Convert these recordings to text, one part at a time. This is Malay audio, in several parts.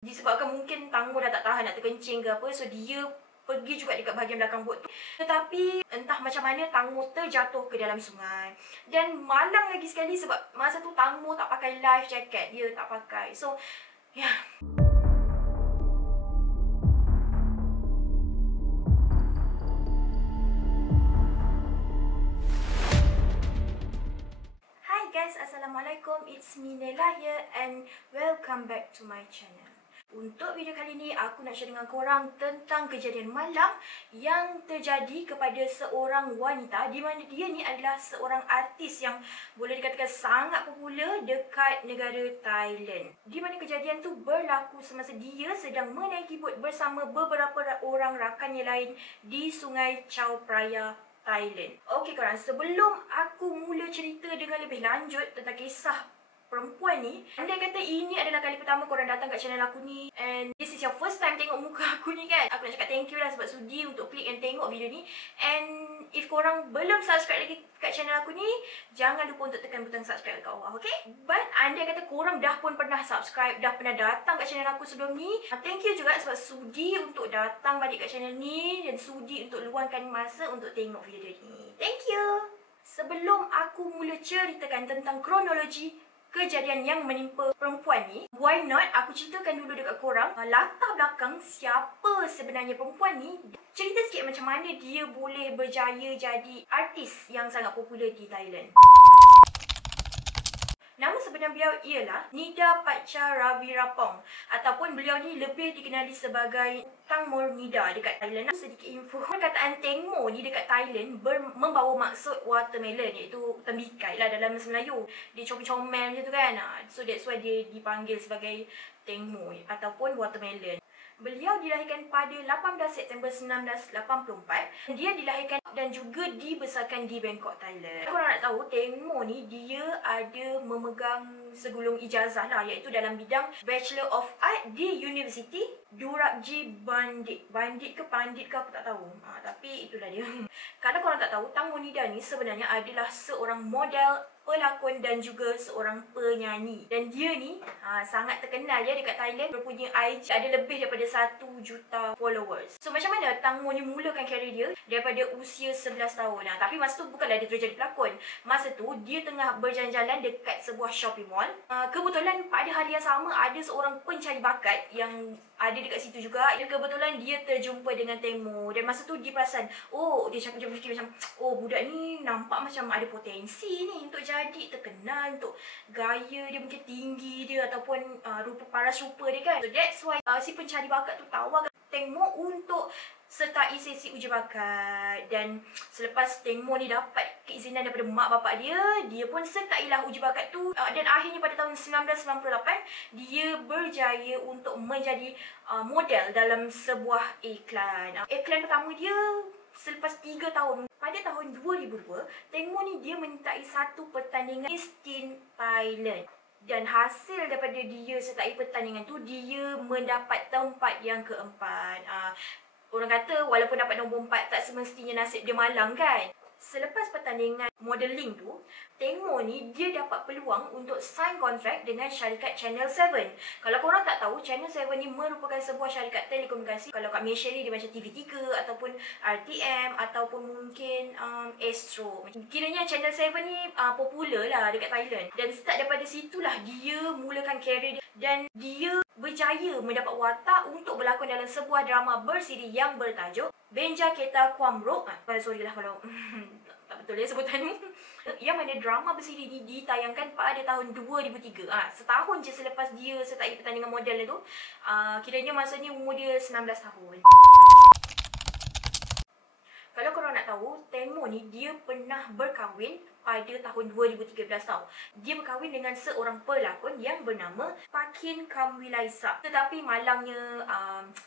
Disebabkan mungkin Tang Mo dah tak tahan nak terkencing ke apa, so dia pergi juga dekat bahagian belakang bot tu. Tetapi entah macam mana Tang Mo terjatuh ke dalam sungai. Dan malang lagi sekali sebab masa tu Tang Mo tak pakai life jacket, dia tak pakai. So ya. Hi guys, Assalamualaikum. It's me Nela here and welcome back to my channel. Untuk video kali ni, aku nak share dengan korang tentang kejadian malang yang terjadi kepada seorang wanita, di mana dia ni adalah seorang artis yang boleh dikatakan sangat popular dekat negara Thailand. Di mana kejadian tu berlaku semasa dia sedang menaiki bot bersama beberapa orang rakannya lain di Sungai Chao Phraya, Thailand. Okey korang, sebelum aku mula cerita dengan lebih lanjut tentang kisah perempuan ni, andai kata ini adalah kali pertama korang datang kat channel aku ni and this is your first time tengok muka aku ni kan, aku nak cakap thank you lah sebab sudi untuk klik and tengok video ni. And if korang belum subscribe lagi kat channel aku ni, jangan lupa untuk tekan butang subscribe kat bawah, okay? But andai kata korang dah pun pernah subscribe, dah pernah datang kat channel aku sebelum ni, thank you juga sebab sudi untuk datang balik kat channel ni dan sudi untuk luangkan masa untuk tengok video ni. Thank you! Sebelum aku mula ceritakan tentang kronologi kejadian yang menimpa perempuan ni, why not aku ceritakan dulu dekat korang latar belakang siapa sebenarnya perempuan ni. Cerita sikit macam mana dia boleh berjaya jadi artis yang sangat popular di Thailand. Nama sebenar beliau ialah Nida Patcharavirapong, ataupun beliau ni lebih dikenali sebagai Tang Mo Nida dekat Thailand. Sedikit info, perkataan Teng Mo ni dekat Thailand membawa maksud watermelon, iaitu tembikai lah dalam bahasa Melayu. Dia comel-comel macam tu kan. So that's why dia dipanggil sebagai Teng Mo ataupun watermelon. Beliau dilahirkan pada 18 September 1984. Dia dilahirkan dan juga dibesarkan di Bangkok, Thailand. Korang nak tahu, Teng Mo ni dia ada memegang segulung ijazah lah, iaitu dalam bidang Bachelor of Art di University Durabji Bandit. Bandit ke Pandit ke aku tak tahu. Tapi itulah dia. Kalau korang tak tahu, Tang Mo Nida ni sebenarnya adalah seorang model, pelakon dan juga seorang penyanyi. Dan dia ni sangat terkenal ya dekat Thailand, berpunyai IG ada lebih daripada 1 juta followers. So macam mana Tang Mo ni mulakan karier dia daripada usia 11 tahun. Tapi masa tu bukanlah dia terus jadi pelakon. Masa tu dia tengah berjalan-jalan dekat sebuah shopping mall. Kebetulan pada hari yang sama ada seorang pencari bakat yang ada dekat situ juga. Dan kebetulan dia terjumpa dengan Teng Mo. Dan masa tu dia perasan, dia fikir macam, budak ni nampak macam ada potensi ni untuk jadi terkenal, untuk gaya dia mungkin tinggi dia ataupun rupa paras rupa dia kan. So that's why si pencari bakat tu tawarkan Teng Mo untuk sertai sesi uji bakat. Dan selepas Teng Mo ni dapat keizinan daripada mak bapak dia, dia pun sertailah uji bakat tu. Dan akhirnya pada tahun 1998 dia berjaya untuk menjadi model dalam sebuah iklan. Iklan pertama dia selepas 3 tahun. Pada tahun 2002, Teng Mo ni dia menyertai satu pertandingan Miss Teen Thailand. Dan hasil daripada dia sertai pertandingan tu, dia mendapat tempat yang keempat. Orang kata walaupun dapat nombor 4 tak semestinya nasib dia malang kan. Selepas pertandingan modeling tu, Teng Mo ni dia dapat peluang untuk sign kontrak dengan syarikat Channel 7. Kalau korang tak tahu, Channel 7 ni merupakan sebuah syarikat telekomunikasi. Kalau kat Malaysia ni dia macam TV3 ataupun RTM ataupun mungkin Astro. Kiranya Channel 7 ni popular lah dekat Thailand. Dan start daripada situlah dia mulakan karier dia. Dan dia berjaya mendapat watak untuk berlakon dalam sebuah drama bersiri yang bertajuk Benja Keta Kwamrok. Sorry lah kalau tak betul ya sebutan ni. Yang mana drama bersiri ni ditayangkan pada tahun 2003. Setahun je selepas dia sertai pertandingan model tu. Kiranya masa ni umur dia 19 tahun. Kalau korang nak tahu, Teng Mo ni dia pernah berkahwin pada tahun 2013 tau. Dia berkahwin dengan seorang pelakon yang bernama Pakin Kamwilaisa. Tetapi malangnya,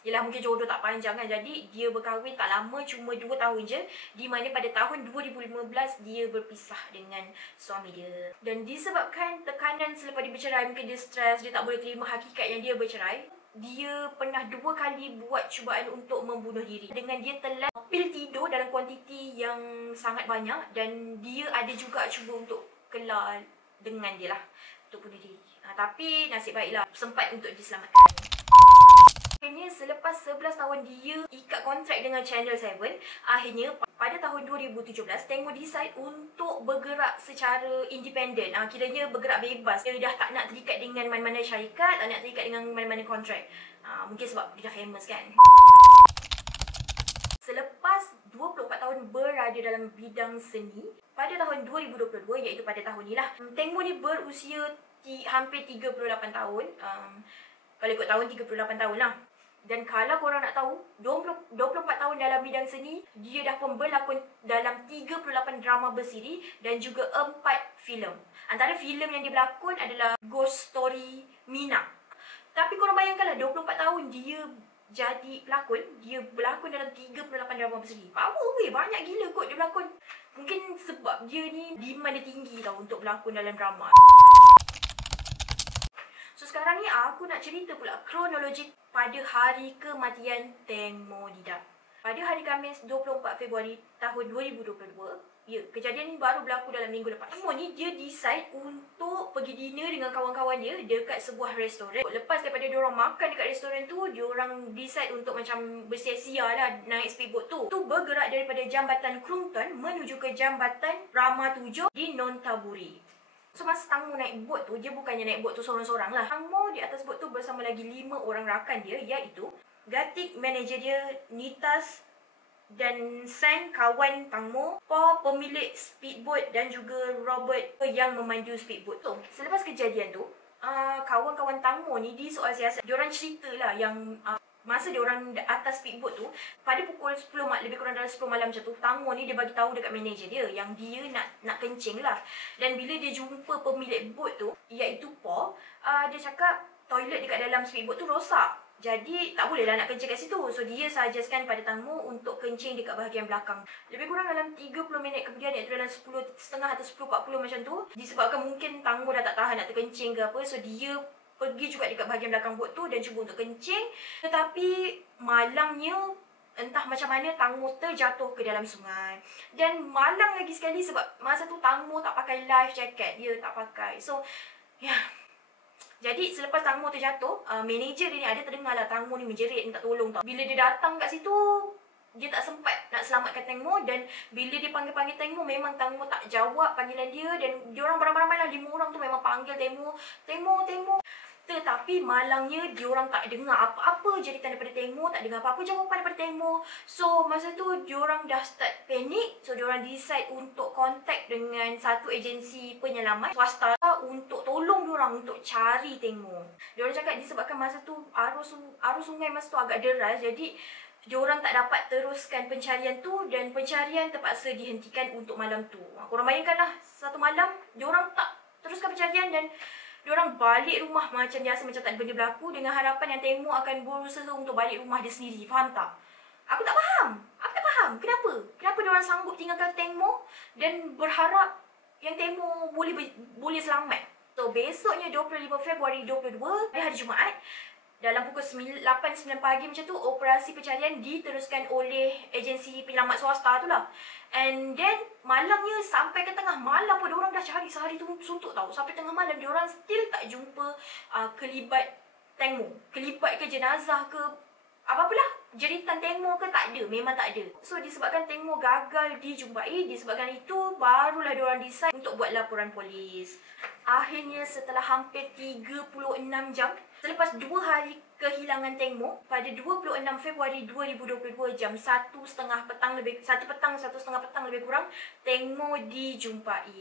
yelah mungkin jodoh tak panjang kan. Jadi dia berkahwin tak lama, cuma 2 tahun je. Di mana pada tahun 2015 dia berpisah dengan suami dia. Dan disebabkan tekanan selepas dia bercerai, mungkin dia stres, dia tak boleh terima hakikat yang dia bercerai. Dia pernah 2 kali buat cubaan untuk membunuh diri. Dengan dia telan pil tidur dalam kuantiti yang sangat banyak. Dan dia ada juga cuba untuk kelar dengan dia lah, untuk bunuh diri. Tapi nasib baiklah sempat untuk diselamatkan. Akhirnya selepas 11 tahun dia ikat kontrak dengan Channel 7, akhirnya pada tahun 2017 Teng Mo decide untuk bergerak secara independen. Kiranya bergerak bebas. Dia dah tak nak terikat dengan mana-mana syarikat, tak nak terikat dengan mana-mana kontrak. Mungkin sebab dia dah famous kan. Selepas 24 tahun berada dalam bidang seni, pada tahun 2022, iaitu pada tahun ni lah, Teng Mo ni berusia hampir 38 tahun. Kalau ikut tahun, 38 tahun lah. Dan kalau korang nak tahu, 24 tahun dalam bidang seni, dia dah pun berlakon dalam 38 drama bersiri dan juga 4 filem. Antara filem yang dia berlakon adalah Ghost Story Mina. Tapi korang bayangkanlah, 24 tahun dia jadi pelakon, dia berlakon dalam 38 drama bersiri. Power weh, banyak gila kot dia berlakon. Mungkin sebab dia ni demand dia tinggi tau untuk berlakon dalam drama. So sekarang ni aku nak cerita pula kronologi pada hari kematian Teng Mo Nida. Pada hari Khamis 24 Februari tahun 2022, kejadian ni baru berlaku dalam minggu lepas. Teng Mo ni dia decide untuk pergi dinner dengan kawan-kawan dia dekat sebuah restoran. Lepas daripada diorang makan dekat restoran tu, diorang decide untuk macam bersia-sia lah naik speedboat tu. Tu bergerak daripada Jambatan Krungton menuju ke Jambatan Rama 7 di Nonthaburi. So masa Tang Mo naik bot tu, dia bukannya naik bot tu seorang-seorang lah. Tang Mo di atas bot tu bersama lagi 5 orang rakan dia, iaitu Gatik, manager dia, Nitas dan San, kawan Tang Mo, Pa, pemilik speedboat dan juga Robert yang memandu speedboat tu. Selepas kejadian tu, kawan-kawan Tang Mo ni di soal siasat, diorang cerita lah yang masa diorang atas speedboat tu, pada pukul 10 lebih kurang dalam 10 malam macam tu, Tang Mo ni dia bagi tahu dekat manager dia yang dia nak kencing lah. Dan bila dia jumpa pemilik boat tu, iaitu Pa, dia cakap toilet dekat dalam speedboat tu rosak. Jadi tak boleh lah nak kencing kat situ. So dia suggestkan pada Tang Mo untuk kencing dekat bahagian belakang. Lebih kurang dalam 30 minit kemudian, iaitu dalam 10.30 atau 10.40 macam tu, disebabkan mungkin Tang Mo dah tak tahan nak terkencing ke apa, so dia pergi juga dekat bahagian belakang bot tu dan cuba untuk kencing. Tetapi malangnya, entah macam mana Tang Mo terjatuh ke dalam sungai. Dan malang lagi sekali sebab masa tu Tang Mo tak pakai life jacket. Dia tak pakai. So, jadi selepas Tang Mo terjatuh, manager dia ni ada terdengar lah Tang Mo ni menjerit, minta tolong tau. Bila dia datang kat situ, dia tak sempat nak selamatkan Teng Mo. Dan bila dia panggil-panggil Teng Mo, memang Teng Mo tak jawab panggilan dia. Dan diorang beramai-ramai lah, 5 orang tu memang panggil Teng Mo, Teng Mo, Teng Mo. Tetapi malangnya diorang tak dengar apa-apa jeritan daripada Teng Mo, tak dengar apa-apa jawapan daripada Teng Mo. So masa tu diorang dah start panik. So diorang decide untuk contact dengan satu agensi penyelamat swasta untuk tolong diorang untuk cari Teng Mo. Diorang cakap disebabkan masa tu arus sungai masa tu agak deras, jadi diorang tak dapat teruskan pencarian tu dan pencarian terpaksa dihentikan untuk malam tu. Korang bayangkanlah, satu malam diorang tak teruskan pencarian dan diorang balik rumah macam biasa, macam tak ada benda berlaku, dengan harapan yang Teng Mo akan berusaha untuk balik rumah dia sendiri. Faham tak? Aku tak faham. Kenapa diorang sanggup tinggalkan Teng Mo dan berharap yang Teng Mo boleh selamat. So besoknya 25 Februari 2022, hari Jumaat, dalam pukul 8-9 pagi macam tu, operasi pencarian diteruskan oleh agensi penyelamat swasta tu lah. And then malangnya sampai ke tengah malam pun diorang dah cari sehari tu suntuk tau. Sampai tengah malam diorang still tak jumpa kelibat Teng Mo. Kelibat ke jenazah ke apa-apalah, jeritan Teng Mo ke tak ada, memang tak ada. So disebabkan Teng Mo gagal dijumpai, disebabkan itu barulah diorang decide untuk buat laporan polis. Akhirnya setelah hampir 36 jam, selepas 2 hari kehilangan Teng Mo, pada 26 Februari 2022 jam 1.30 petang lebih kurang, Teng Mo dijumpai.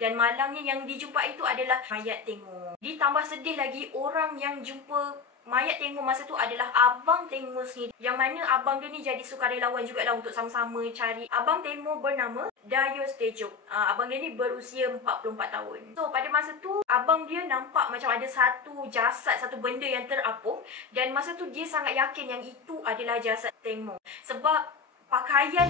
Dan malangnya yang dijumpai itu adalah mayat Teng Mo. Ditambah sedih lagi, orang yang jumpa mayat Teng Mo masa tu adalah abang Teng Mo sendiri. Yang mana abang dia ni jadi sukarelawan jugalah untuk sama-sama cari. Abang Teng Mo bernama Dayos Tejok. Abang dia ni berusia 44 tahun. So pada masa tu, abang dia nampak macam ada satu jasad, satu benda yang terapung. Dan masa tu dia sangat yakin yang itu adalah jasad Teng Mo. Sebab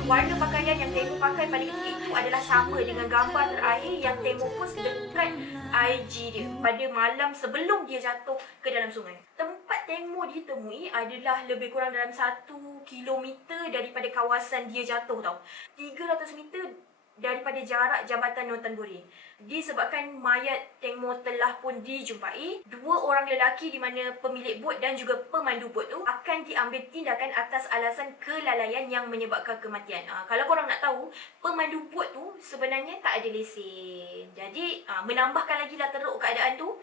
warna pakaian yang Teng Mo pakai pada ketika itu adalah sama dengan gambar terakhir yang Teng Mo post dekat IG dia pada malam sebelum dia jatuh ke dalam sungai. Tempat Teng Mo ditemui adalah lebih kurang dalam 1 kilometer daripada kawasan dia jatuh tau. 300 meter daripada jarak Jambatan Nonthaburi. Disebabkan mayat Teng Mo telah pun dijumpai, 2 orang lelaki di mana pemilik bot dan juga pemandu bot tu akan diambil tindakan atas alasan kelalaian yang menyebabkan kematian. Kalau korang nak tahu, pemandu bot tu sebenarnya tak ada lesen. Jadi menambahkan lagi lah teruk keadaan tu.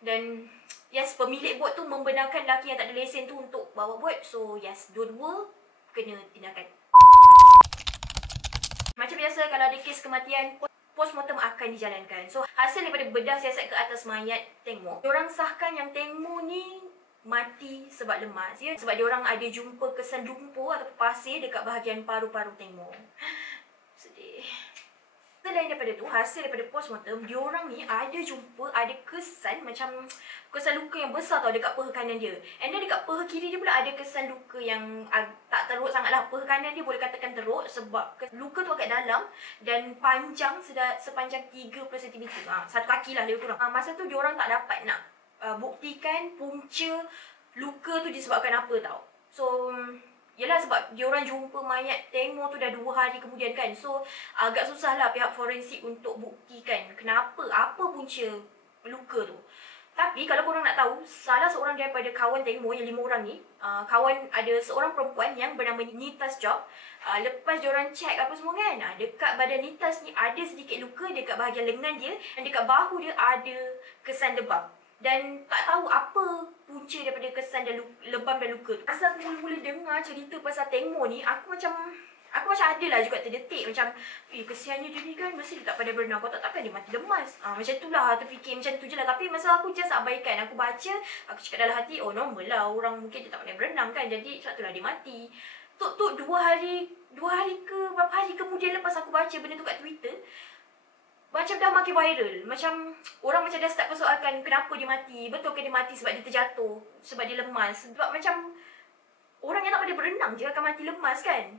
Dan yes, pemilik bot tu membenarkan lelaki yang tak ada lesen tu untuk bawa bot. So yes, dua-dua kena tindakan. Macam biasa, kalau ada kes kematian, postmortem akan dijalankan. So, hasil daripada bedah siasat ke atas mayat Teng Mo, diorang sahkan yang Teng Mo ni mati sebab lemas, ya. Sebab diorang ada jumpa kesan lumpur atau pasir dekat bahagian paru-paru Teng Mo. Sedih. Selain daripada tu, hasil daripada postmortem, diorang ni ada jumpa, ada kesan macam kesan luka yang besar tau dekat peha kanan dia. And then dekat peha kiri dia pula ada kesan luka yang tak teruk sangat lah. Peha kanan dia boleh katakan teruk sebab luka tu agak dalam dan panjang sepanjang 30 cm. 1 kaki lah lebih kurang. Masa tu diorang tak dapat nak buktikan punca luka tu disebabkan apa tau. So, yelah sebab diorang jumpa mayat Teng Mo tu dah 2 hari kemudian kan. So agak susah lah pihak forensik untuk buktikan kenapa, apa punca luka tu. Tapi kalau korang nak tahu, salah seorang daripada kawan Teng Mo yang 5 orang ni, kawan ada seorang perempuan yang bernama Nitas Job. Lepas diorang check apa semua kan, dekat badan Nitas ni ada sedikit luka dekat bahagian lengan dia, dan dekat bahu dia ada kesan lebam. Dan tak tahu apa punca daripada kesan dan lebam dan luka tu. Masa aku mula-mula dengar cerita pasal Teng Mo ni, aku macam adalah juga terdetik. Macam, kesiannya dia ni kan, mesti dia tak pandai berenang. Kau takkan dia mati lemas. Macam tu lah, terfikir macam tu je lah. Tapi masa aku just abaikan, aku baca, aku cakap dalam hati, oh normal lah, orang mungkin dia tak pandai berenang kan. Jadi sebab tu lah dia mati. Tuk 2 hari ke berapa hari kemudian lepas aku baca benda tu kat Twitter, macam dah makin viral. Macam orang macam dah start persoalkan kenapa dia mati. Betul ke dia mati sebab dia terjatuh, sebab dia lemas. Sebab macam orang yang tak pandai berenang je akan mati lemas kan.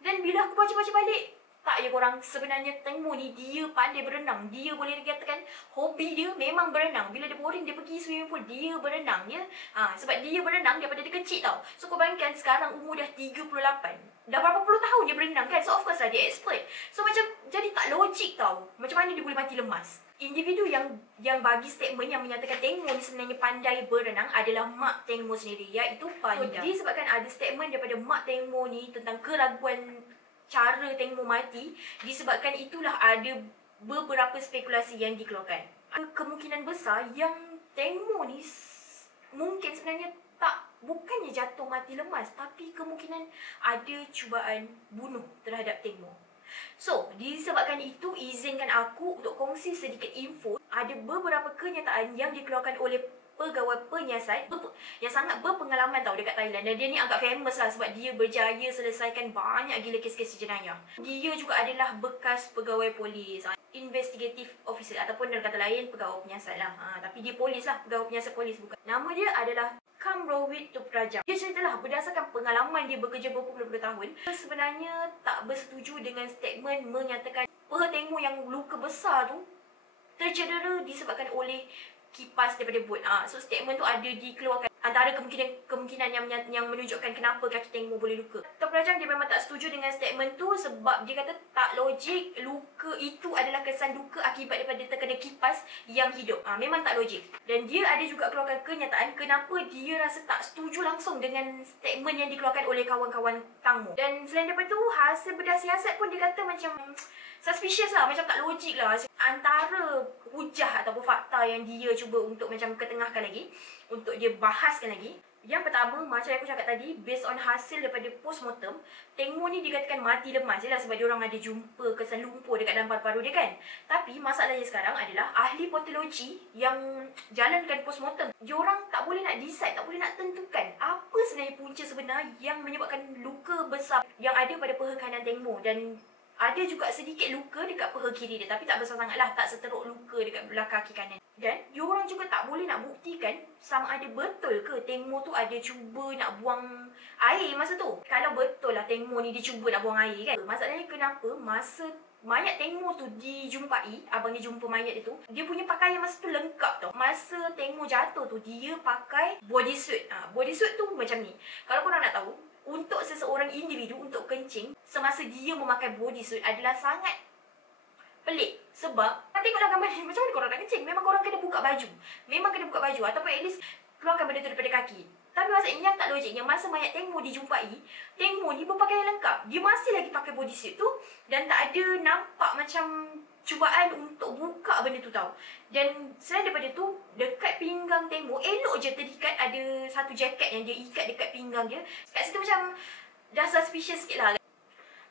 Dan bila aku baca-baca balik, tak ya korang, sebenarnya Teng Mo ni dia pandai berenang. Dia boleh dikatakan hobi dia memang berenang. Bila dia boring, dia pergi swimming pool, dia berenang ya. Sebab dia berenang daripada dia kecil tau. So kau bayangkan sekarang umur dah 38. Dah berapa puluh tahun dia berenang kan. So of course lah dia expert. So macam jadi tak logik tau. Macam mana dia boleh mati lemas. Individu yang bagi statement yang menyatakan Teng Mo ni sebenarnya pandai berenang adalah mak Teng Mo sendiri, iaitu Panida. So disebabkan ada statement daripada mak Teng Mo ni tentang keraguan cara Teng Mo mati, disebabkan itulah ada beberapa spekulasi yang dikeluarkan. Kemungkinan besar yang Teng Mo ni mungkin sebenarnya bukannya jatuh mati lemas, tapi kemungkinan ada cubaan bunuh terhadap Teng Mo. So, disebabkan itu, izinkan aku untuk kongsi sedikit info. Ada beberapa kenyataan yang dikeluarkan oleh pegawai penyiasat yang sangat berpengalaman tau dekat Thailand. Dan dia ni agak famous lah sebab dia berjaya selesaikan banyak gila kes-kes jenayah. Dia juga adalah bekas pegawai polis, investigative officer, ataupun dalam kata lain pegawai penyiasat lah. Tapi dia polis lah, pegawai penyiasat polis bukan. Nama dia adalah Kamrowit Tuprajam. Dia ceritalah berdasarkan pengalaman dia bekerja berpuluh-puluh tahun, sebenarnya tak bersetuju dengan statement menyatakan peha Teng Mo yang luka besar tu tercedera disebabkan oleh kipas daripada bot. So statement tu ada dikeluarkan. Antara kemungkinan yang menunjukkan kenapa kaki Teng Mo boleh luka. Tuprajam dia memang tak setuju dengan statement tu sebab dia kata tak logik. Luka itu adalah kesan luka akibat daripada terkena kipas yang hidup. Memang tak logik. Dan dia ada juga keluarkan kenyataan kenapa dia rasa tak setuju langsung dengan statement yang dikeluarkan oleh kawan-kawan Teng Mo. Dan selain daripada tu, hasil bedah siasat pun dia kata macam suspicious lah, macam tak logik lah. Antara hujah ataupun fakta yang dia cuba untuk macam ketengahkan lagi, untuk dia bahaskan lagi. Yang pertama, macam aku cakap tadi, based on hasil daripada postmortem, Teng Mo ni dikatakan mati lemas je lah sebab diorang ada jumpa kesan lumpur dekat dalam paru-paru dia kan. Tapi masalahnya sekarang adalah ahli patologi yang jalankan postmortem, diorang tak boleh nak decide, tak boleh nak tentukan apa sebenarnya punca sebenar yang menyebabkan luka besar yang ada pada peha kanan Teng Mo. Dan ada juga sedikit luka dekat peha kiri dia, tapi tak besar sangat lah, tak seteruk luka dekat belah kaki kanan. Dan diorang juga tak boleh nak buktikan sama ada betul ke Teng Mo tu ada cuba nak buang air masa tu. Kalau betul lah Teng Mo ni dia cuba nak buang air kan. Masalahnya kenapa masa mayat Teng Mo tu dijumpai, abang dia jumpa mayat dia tu, dia punya pakaian masa tu lengkap tau. Masa Teng Mo jatuh tu, dia pakai bodysuit. Bodysuit tu macam ni. Kalau korang nak tahu, untuk seseorang seorang individu untuk kencing semasa dia memakai bodysuit adalah sangat pelik. Sebab tengoklah gambar ni, macam mana korang nak kencing? Memang korang kena buka baju. Memang kena buka baju ataupun at least keluarkan benda tu daripada kaki. Tapi maksudnya yang tak logiknya, masa mayat Teng Mo dijumpai, Teng Mo ni berpakaian lengkap. Dia masih lagi pakai bodysuit tu dan tak ada nampak macam cubaan untuk buka benda tu tau. Dan selain daripada tu, dekat pinggang Teng Mo, elok je terikat ada satu jaket yang dia ikat dekat pinggang dia. Kat situ macam dah suspicious sikit lah.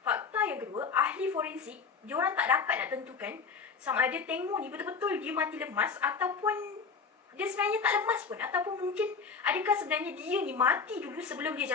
Fakta yang kedua, ahli forensik, diorang tak dapat nak tentukan sama ada Teng Mo ni betul-betul dia mati lemas ataupun dia sebenarnya tak lemas pun, ataupun mungkin adakah sebenarnya dia ni mati dulu sebelum dia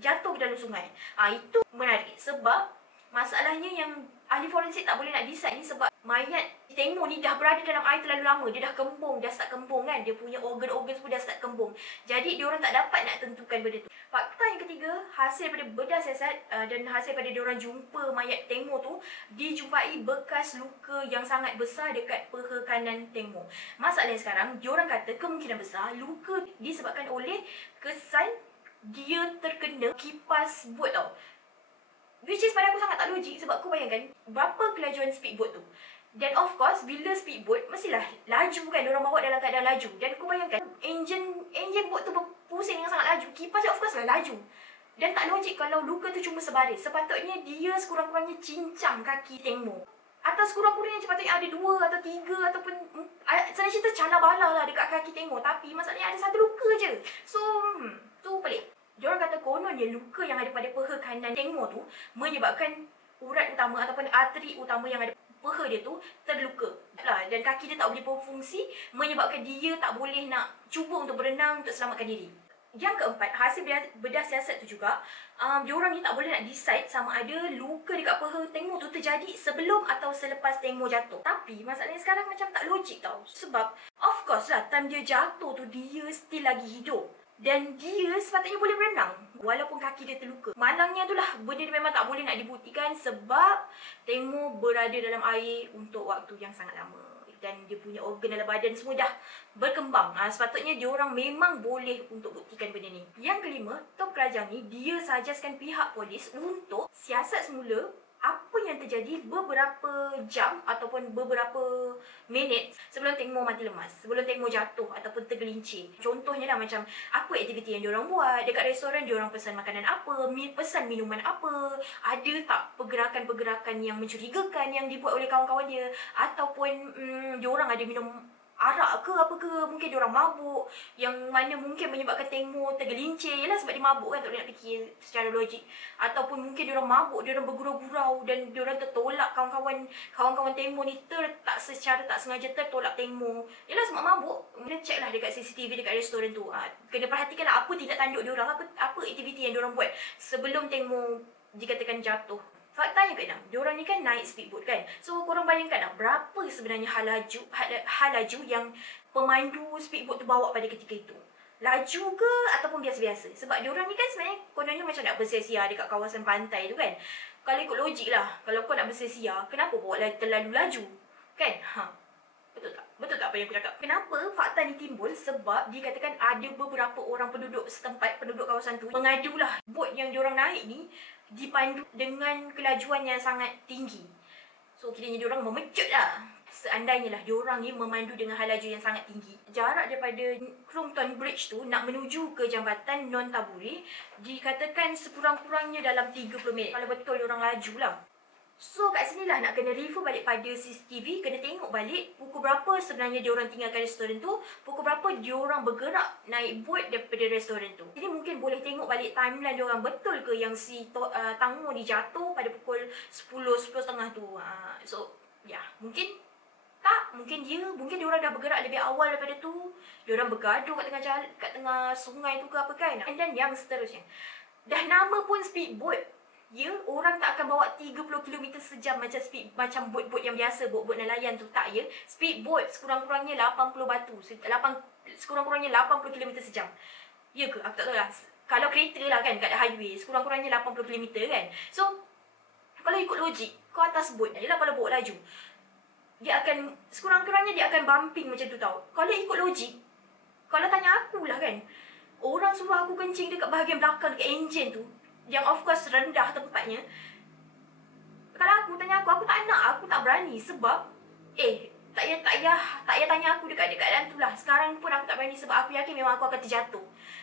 jatuh ke dalam sungai. Itu menarik sebab masalahnya yang ahli forensik tak boleh nak decide ni sebab mayat Teng Mo ni dah berada dalam air terlalu lama. Dia dah kembung, dah start kembung kan. Dia punya organ-organ semua dah start kembung. Jadi diorang tak dapat nak tentukan benda tu. Fakta yang ketiga, hasil daripada bedah siasat dan hasil daripada diorang jumpa mayat Teng Mo tu, dijumpai bekas luka yang sangat besar dekat peha kanan Teng Mo. Masalahnya sekarang, diorang kata kemungkinan besar luka disebabkan oleh kesan dia terkena kipas bot tau. Which is pada aku sangat tak logik sebab kau bayangkan berapa kelajuan speedboat tu. Dan of course bila speedboat mestilah laju kan, diorang bawa dalam keadaan laju. Dan kau bayangkan enjin boat tu berpusing dengan sangat laju. Kipas of course lah laju. Dan tak logik kalau luka tu cuma sebaris. Sepatutnya dia sekurang-kurangnya cincang kaki Teng Mo. Atau sekurang-kurangnya sepatutnya ada 2 atau 3 ataupun senang cerita cala bala lah dekat kaki Teng Mo. Tapi masalahnya ada satu luka je. So tu pelik. Diorang kata kononnya luka yang ada pada peha kanan Teng Mo tu menyebabkan urat utama ataupun arteri utama yang ada peha dia tu terluka. Dan kaki dia tak boleh berfungsi menyebabkan dia tak boleh nak cuba untuk berenang untuk selamatkan diri. Yang keempat, hasil bedah siasat tu juga, diorang ni tak boleh nak decide sama ada luka dekat peha Teng Mo tu terjadi sebelum atau selepas Teng Mo jatuh. Tapi masalahnya sekarang macam tak logik tau. Sebab of course lah time dia jatuh tu dia still lagi hidup. Dan dia sepatutnya boleh berenang walaupun kaki dia terluka. Malangnya itulah benda dia memang tak boleh nak dibuktikan sebab Teng Mo berada dalam air untuk waktu yang sangat lama. Dan dia punya organ dalam badan semua dah berkembang. Sepatutnya diorang memang boleh untuk buktikan benda ni. Yang kelima, Top Kerajang ni dia sajaskan pihak polis untuk siasat semula apa yang terjadi beberapa jam ataupun beberapa minit sebelum Teng Mo mati lemas, sebelum Teng Mo jatuh ataupun tergelincir. Contohnya lah macam apa aktiviti yang diorang buat dekat restoran, diorang pesan makanan apa, pesan minuman apa, ada tak pergerakan-pergerakan yang mencurigakan yang dibuat oleh kawan-kawan dia, ataupun diorang ada minum arak ke apa ke, mungkin diorang mabuk yang mana mungkin menyebabkan Teng Mo tergelincir. Yalah sebab dia mabuk kan, tak boleh nak fikir secara logik. Ataupun mungkin diorang mabuk, diorang bergurau-gurau dan diorang tertolak kawan-kawan Teng Mo ni secara tak sengaja tertolak Teng Mo. Yalah sebab mabuk. Kena check lah dekat CCTV dekat restoran tu. Kena perhatikan lah apa tindak tanduk diorang, apa aktiviti yang diorang buat sebelum Teng Mo dikatakan jatuh. Fakta yang keenam, diorang ni kan naik speedboat kan. So korang bayangkan lah berapa sebenarnya hal laju yang pemandu speedboat tu bawa pada ketika itu. Laju ke ataupun biasa-biasa. Sebab diorang ni kan sebenarnya kononnya macam nak bersia-sia dekat kawasan pantai tu kan. Kalau ikut logik lah, kalau kau nak bersia-sia, kenapa bawa terlalu laju? Kan? Betul tak? Betul tak apa yang aku cakap? Kenapa fakta ni timbul? Sebab dikatakan ada beberapa orang penduduk setempat, penduduk kawasan tu mengadulah bot yang diorang naik ni dipandu dengan kelajuan yang sangat tinggi. So kiranya diorang memecut lah. Seandainya lah diorang ni memandu dengan hal laju yang sangat tinggi. Jarak daripada Crompton Bridge tu nak menuju ke jambatan Non-Taburi dikatakan sekurang-kurangnya dalam 30 minit. Kalau betul diorang laju lah. So kat sini lah nak kena refer balik pada CCTV, kena tengok balik pukul berapa sebenarnya diorang tinggalkan restoran tu, pukul berapa diorang bergerak naik boat daripada restoran tu. Jadi mungkin boleh tengok balik timeline diorang, betul ke yang si Tang Mo ni jatuh pada pukul 10.30 tu. So mungkin tak, mungkin diorang dah bergerak lebih awal daripada tu. Diorang bergaduh kat tengah sungai tu ke apa kan. And then yang seterusnya, dah nama pun speedboat. Orang tak akan bawa 30 km sejam macam bot-bot yang biasa, bot-bot nelayan tu. Tak speedboat sekurang-kurangnya 80 batu, sekurang-kurangnya 80 km sejam. Ya ke? Aku tak tahu lah. Kalau kereta lah kan kat highway, sekurang-kurangnya 80 km kan. So kalau ikut logik, kau atas bot, yelah kalau bot laju, dia akan sekurang-kurangnya dia akan bumping macam tu tau. Kalau ikut logik, kalau tanya aku lah kan, orang suruh aku kencing dekat bahagian belakang dekat enjin tu, yang of course rendah tempatnya. Kalau aku tanya aku tak nak, aku tak berani sebab tak payah tanya aku dekat keadaan tu lah. Sekarang pun aku tak berani sebab aku yakin memang aku akan terjatuh.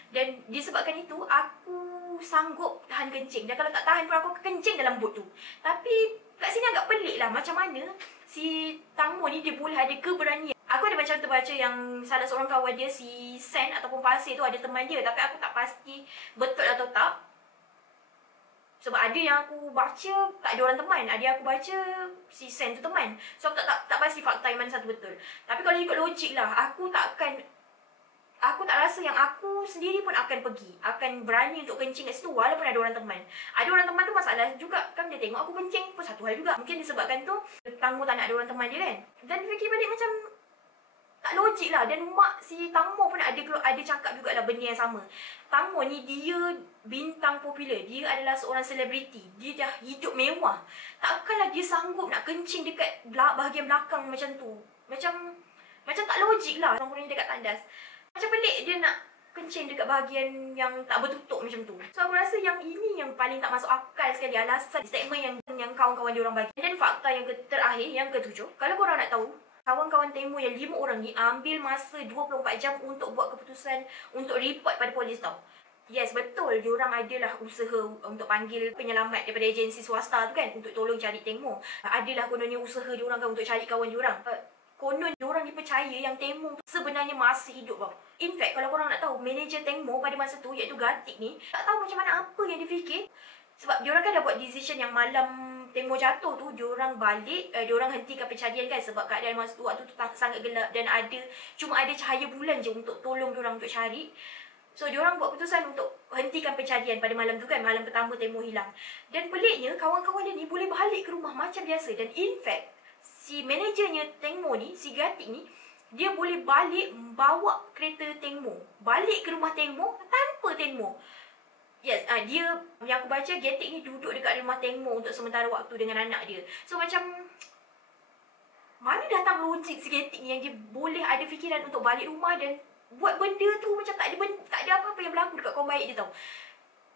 Dan disebabkan itu, aku sanggup tahan kencing. Dan kalau tak tahan pun aku kencing dalam bot tu. Tapi kat sini agak pelik lah macam mana si Tang Mo ni dia boleh ada keberanian. Aku ada macam terbaca yang salah seorang kawan dia, si Sen ataupun Pasir tu, ada teman dia. Tapi aku tak pasti betul atau tak. Sebab ada yang aku baca tak ada orang teman, ada yang aku baca si Sen tu teman. So aku tak pasti fakta yang mana satu betul. Tapi kalau ikut logik lah, aku tak rasa yang aku sendiri pun akan pergi, akan berani untuk kencing kat situ walaupun ada orang teman. Ada orang teman tu masalah juga kan, dia tengok aku kencing pun satu hal juga. Mungkin disebabkan tu Tang Mo tak nak ada orang teman dia kan. Dan fikir balik macam tak logik lah. Dan mak si Tang Mo pun ada cakap jugalah benda yang sama. Tang Mo ni dia bintang popular, dia adalah seorang selebriti, dia dah hidup mewah. Takkanlah dia sanggup nak kencing dekat bahagian belakang macam tu. Macam tak logik lah. Orang ni dekat tandas, macam pelik dia nak kencing dekat bahagian yang tak bertutup macam tu. So aku rasa yang ini yang paling tak masuk akal sekali, alasan statement yang kawan-kawan dia orang bagi. Dan fakta yang terakhir, yang ketujuh, kalau korang nak tahu, kawan-kawan Teng Mo yang 5 orang ni ambil masa 24 jam untuk buat keputusan untuk report pada polis tau. Yes, betul. Diorang adalah usaha untuk panggil penyelamat daripada agensi swasta tu kan, untuk tolong cari Teng Mo. Adalah kononnya usaha diorang kan untuk cari kawan diorang. Konon diorang dipercaya yang Teng Mo sebenarnya masih hidup tau. In fact, kalau korang nak tahu, manager Teng Mo pada masa tu, iaitu Gatik ni, tak tahu macam mana apa yang dia fikir. Sebab diorang kan dah buat decision yang malam Teng Mo jatuh tu, diorang balik, diorang hentikan pencarian kan. Sebab keadaan masa tu, waktu tu sangat gelap dan cuma ada cahaya bulan je untuk tolong diorang untuk cari. So diorang buat keputusan untuk hentikan pencarian pada malam tu kan, malam pertama Teng Mo hilang. Dan peliknya, kawan-kawan dia ni boleh balik ke rumah macam biasa. Dan in fact, si manajernya Teng Mo ni, si Gatik ni, dia boleh balik bawa kereta Teng Mo balik ke rumah Teng Mo tanpa Teng Mo. Yes, dia yang aku baca, Gatik ni duduk dekat rumah Teng Mo untuk sementara waktu dengan anak dia. So macam mana datang logik si Gatik ni yang dia boleh ada fikiran untuk balik rumah dan buat benda tu macam tak ada apa-apa yang berlaku dekat kawan baik dia tau.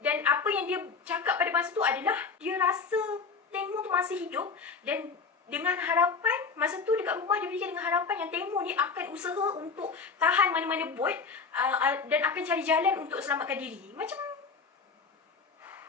Dan apa yang dia cakap pada masa tu adalah dia rasa Teng Mo tu masih hidup, dan dengan harapan, masa tu dekat rumah dia fikir dengan harapan yang Teng Mo ni akan usaha untuk tahan mana-mana bot dan akan cari jalan untuk selamatkan diri. Macam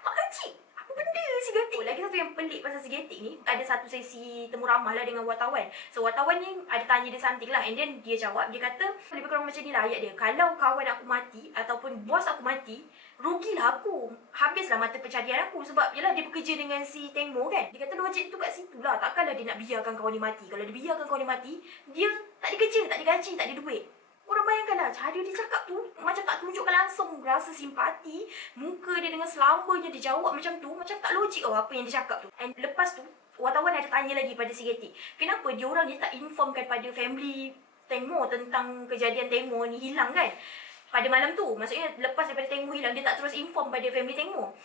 tak logik. Apa benda si Gatik? Lagi satu yang pelik pasal si Gatik ni, ada satu sesi temu ramah lah dengan wartawan. So wartawan ni ada tanya dia something lah, and then dia jawab, dia kata lebih kurang macam ni lah ayat dia. Kalau kawan aku mati ataupun bos aku mati, rugilah aku, habislah mata pencarian aku. Sebab yelah dia bekerja dengan si Teng Mo kan. Dia kata logik tu kat situ lah. Takkanlah dia nak biarkan kawan dia mati. Kalau dia biarkan kawan dia mati, dia tak ada kerja, tak ada gaji, tak ada duit. Korang bayangkanlah cara dia cakap tu, macam tak tunjukkan langsung rasa simpati. Muka dia dengan selambanya dia jawab macam tu, macam tak logik apa yang dia cakap tu. And lepas tu, wartawan ada tanya lagi pada si Gatik, kenapa diorang ni tak informkan pada family Teng Mo tentang kejadian Teng Mo ni hilang kan pada malam tu. Maksudnya lepas daripada Teng Mo hilang, dia tak terus inform pada family Teng Mo.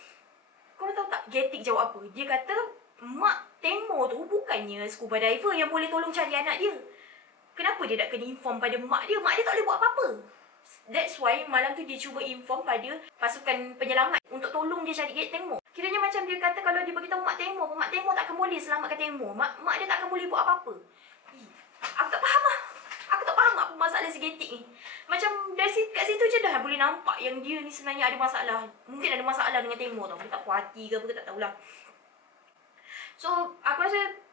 Korang tahu tak Gatik jawab apa? Dia kata mak Teng Mo tu bukannya scuba diver yang boleh tolong cari anak dia. Kenapa dia nak kena inform pada mak dia? Mak dia tak boleh buat apa-apa. That's why malam tu dia cuba inform pada pasukan penyelamat untuk tolong dia cari Teng Mo. Kiranya macam dia kata kalau dia beritahu mak Teng Mo tak akan boleh selamatkan Teng Mo. Mak dia tak akan boleh buat apa-apa. Aku tak faham lah. Aku tak faham apa masalah si Gatik ni. Macam kat situ je dah boleh nampak yang dia ni sebenarnya ada masalah. Mungkin ada masalah dengan Teng Mo tau. Dia tak puas hati ke apa ke, tak tahulah. So aku rasa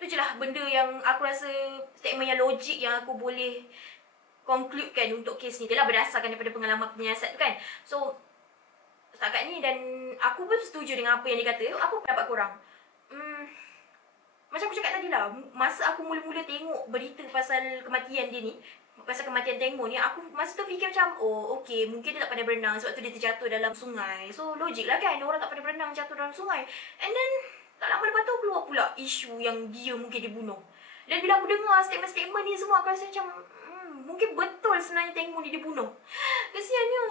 tu je lah benda yang aku rasa statement yang logik yang aku boleh concludekan untuk kes ni. Dia lah berdasarkan daripada pengalaman penyiasat tu kan. So setakat ni, dan aku pun setuju dengan apa yang dia kata. Apa pendapat korang? Macam aku cakap tadi lah, masa aku mula-mula tengok berita pasal kematian dia ni, pasal kematian Teng Mo ni, aku masa tu fikir macam, oh okey, mungkin dia tak pandai berenang sebab tu dia terjatuh dalam sungai. So logik lah kan, orang tak pandai berenang jatuh dalam sungai. And then tak lama lepas tu keluar pula isu yang dia mungkin dibunuh. Dan bila aku dengar statement-statement ni semua, aku rasa macam mungkin betul sebenarnya Teng Mo ni dibunuh. Kesiannya.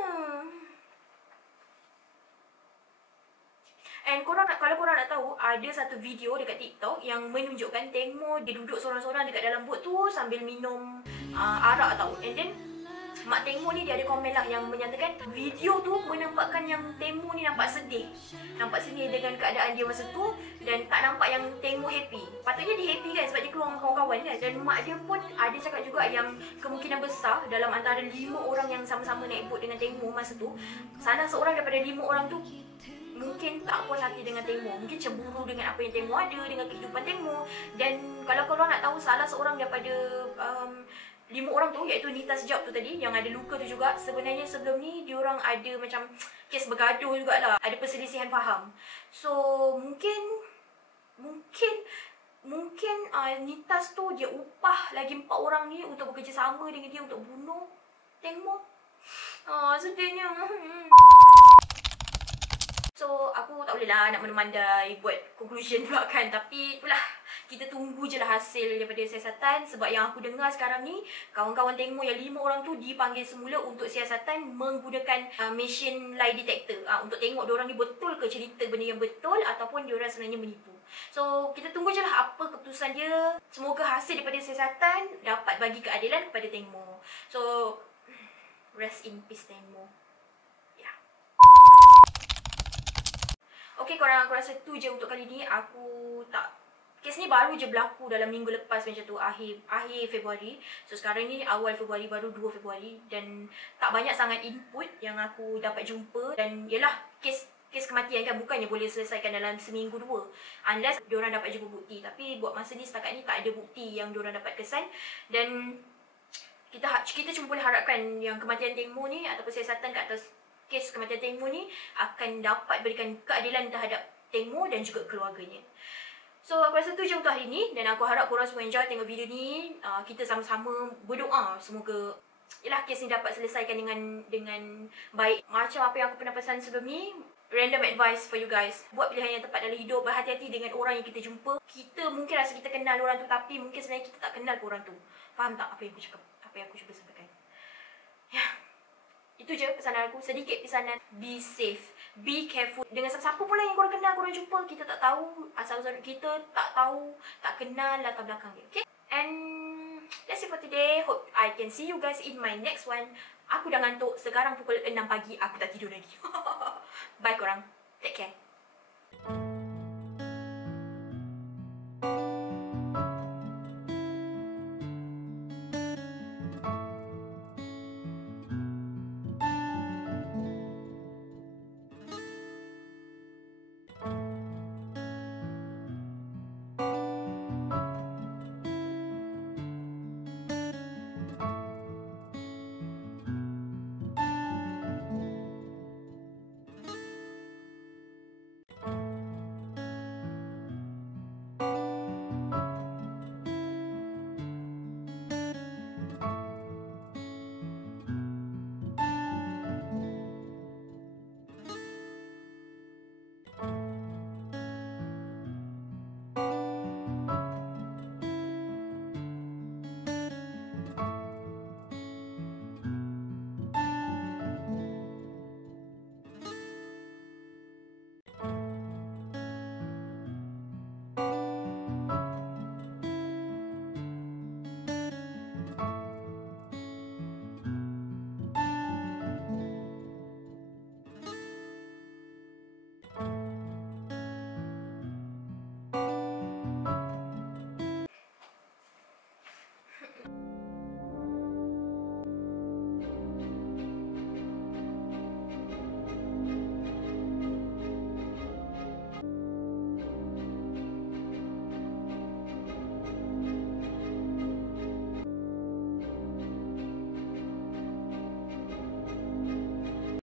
And kalau korang nak tahu, ada satu video dekat TikTok yang menunjukkan Teng Mo dia duduk sorang-sorang dekat dalam bot tu sambil minum arak tau. And then Mak Tengmo ni dia ada komen lah yang menyatakan video tu menampakkan yang Tengmo ni nampak sedih. Nampak sedih dengan keadaan dia masa tu dan tak nampak yang Tengmo happy. Patutnya dia happy kan sebab dia keluar dengan kawan-kawan kan. Dan mak dia pun ada cakap juga yang kemungkinan besar dalam antara 5 orang yang sama-sama naik boat dengan Tengmo masa tu, salah seorang daripada 5 orang tu mungkin tak puas hati dengan Tengmo, mungkin cemburu dengan apa yang Tengmo ada, dengan kehidupan Tengmo. Dan kalau korang nak tahu, salah seorang daripada 5 orang tu, iaitu Nita Sejap tu tadi yang ada luka tu juga, sebenarnya sebelum ni diorang ada macam kes bergaduh jugalah, ada perselisihan faham. So mungkin Nitas tu dia upah lagi 4 orang ni untuk bekerjasama dengan dia untuk bunuh Tengmo. Sedihnya. So, aku tak boleh lah nak mandai buat conclusion pula kan. Tapi itulah, kita tunggu je lah hasil daripada siasatan. Sebab yang aku dengar sekarang ni, kawan-kawan Tengmo yang 5 orang tu dipanggil semula untuk siasatan menggunakan machine lie detector. Untuk tengok diorang ni betul ke cerita benda yang betul ataupun diorang sebenarnya menipu. So, kita tunggu je lah apa keputusan dia. Semoga hasil daripada siasatan dapat bagi keadilan kepada Tengmo. So, rest in peace Tengmo. Okay korang, aku rasa tu je untuk kali ni. Aku tak, kes ni baru je berlaku dalam minggu lepas macam tu, akhir Februari. So sekarang ni awal Februari, baru 2 Februari. Dan tak banyak sangat input yang aku dapat jumpa. Dan yelah, kes kematian kan bukannya boleh selesaikan dalam seminggu 2 unless diorang dapat jumpa bukti. Tapi buat masa ni, setakat ni tak ada bukti yang diorang dapat kesan. Dan kita cuma boleh harapkan yang kematian Tengmo ni ataupun siasatan kat atas kes kematian Tengmo ni akan dapat berikan keadilan terhadap Tengmo dan juga keluarganya. So aku rasa tu je untuk hari ni. Dan aku harap korang semua enjoy tengok video ni. Kita sama-sama berdoa semoga yelah kes ni dapat selesaikan dengan baik. Macam apa yang aku pernah pesan sebelum ni, random advice for you guys. Buat pilihan yang tepat dalam hidup. Berhati-hati dengan orang yang kita jumpa. Kita mungkin rasa kita kenal orang tu, tapi mungkin sebenarnya kita tak kenal orang tu. Faham tak apa yang aku cakap? Apa yang aku cuba sampaikan? Ya, itu je pesanan aku. Sedikit pesanan. Be safe. Be careful. Dengan siapa pula yang korang kenal, korang jumpa. Kita tak tahu asal-usul kita. Tak tahu, tak kenal latar belakang dia. Okay? And that's it for today. Hope I can see you guys in my next one. Aku dah ngantuk. Sekarang pukul 6 pagi. Aku tak tidur lagi. Bye korang. Take care.